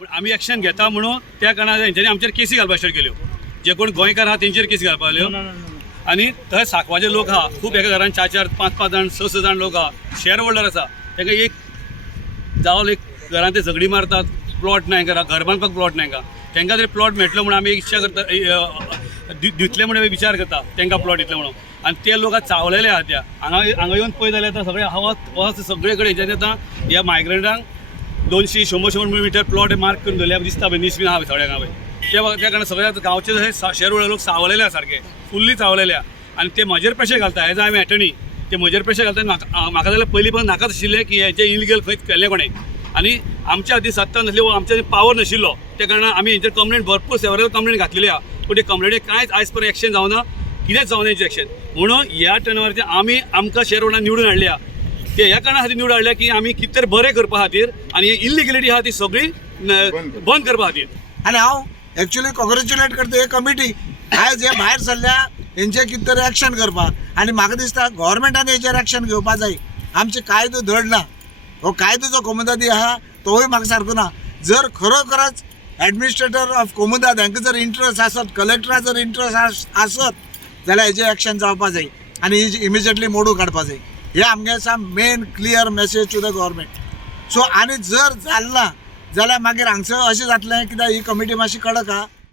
पूण आमी एक्शन घेता म्हणून त्या कारणान हेंच्यांनी आमचेर केसी घालपाक स्टार्ट केल्यो. जे कोण गोंयकार आहा तेंचेर केसी घालपाक लागल्यो. आनी थंय सांकवाळे लोक आहा खूब, एका घरान 4-4, 5-5 जाण, 6-6 जाण लोक आहा. शेअर होल्डर आसा तांकां एक जावं एक घरान ते झगडी मारतात. प्लॉट ना हांकां, घर बांदपाक प्लॉट ना हांकां. तांकां जर प्लॉट मेळटलो म्हणून आमी इच्छा करता, दितले म्हणून विचार करता तांकां प्लॉट दितले म्हणून. आनी ते लोक चावलेले आहात. त्या हांगा येवन पळय जाल्यार आतां सगळे वच सगळे कडेन हेच्यानी आतां ह्या मायग्रंटांक 200-100 मिटर प्लॉट मार्क करून दवरल्या दिसता पळय, निसबीन आहा थोड्या गांवांत. त्या कारणान सगळे गांवचे जशे शेअर होल्डर लोक चावलेले आहा, सारके फुल्ली चावलेले आहा. आनी ते म्हजेर प्रेशर घालता. एज आय एम एटर्नी, ते म्हजेर प्रेशर घालता. म्हाका जाल्यार पयलीं पण नाकाच आशिल्लें की हेंचें इलिगल खंय केल्लें कोणें. आनी आमच्या हातीन सत्ता नासली वा आमच्या पावर नाशिल्लो, त्या कारणान आमी हेंचेर कंप्लेंट भरपूर सेवरल कंप्लेंट घातलेली आहा. पूण ते कंप्लेंटीक कांयच आयज पर्यंत एक्शन जावना, कितेंच जावना हेंचें एक्शन. म्हणून ह्या टर्नवरचे आमकां शेअर होल्डर निवडून हाडल्या. ते ह्या कारणा खातीर निवडून हाडल्या की आमी कितें तरी बरें करपा खातीर आनी इलिगलिटी आहा ती सगळी बंद करपा खातीर. आनी हांव एक्चुअली कॉंग्रेच्युलेट करता हे कमिटी आयज हे भायर सरल्या हेंचेर कितें तरी एक्शन करपाक. आनी म्हाका दिसता गव्हर्मेंटान हेचेर एक्शन घेवपा जाय. आमचे कायदो धड ना. हो कायदो जो कोमुदादी आहा तोय म्हाका सारको ना. जर खरोखरच एडमिनिस्ट्रेटर ऑफ कोमुदाद हांकां जर इंट्रस्ट आसत, कलेक्टरा जर इंट्रस्ट आसत जाल्यार हेचेर एक्शन जावपा जाय आनी इमिजिएटली मोडू काडपा जाय. हे आमगे आसा main clear message to the government. So आनी जर जालना जाल्यार मागीर हांगसर अशें जातलें कित्याक ही कमिटी मातशी कडक आहा.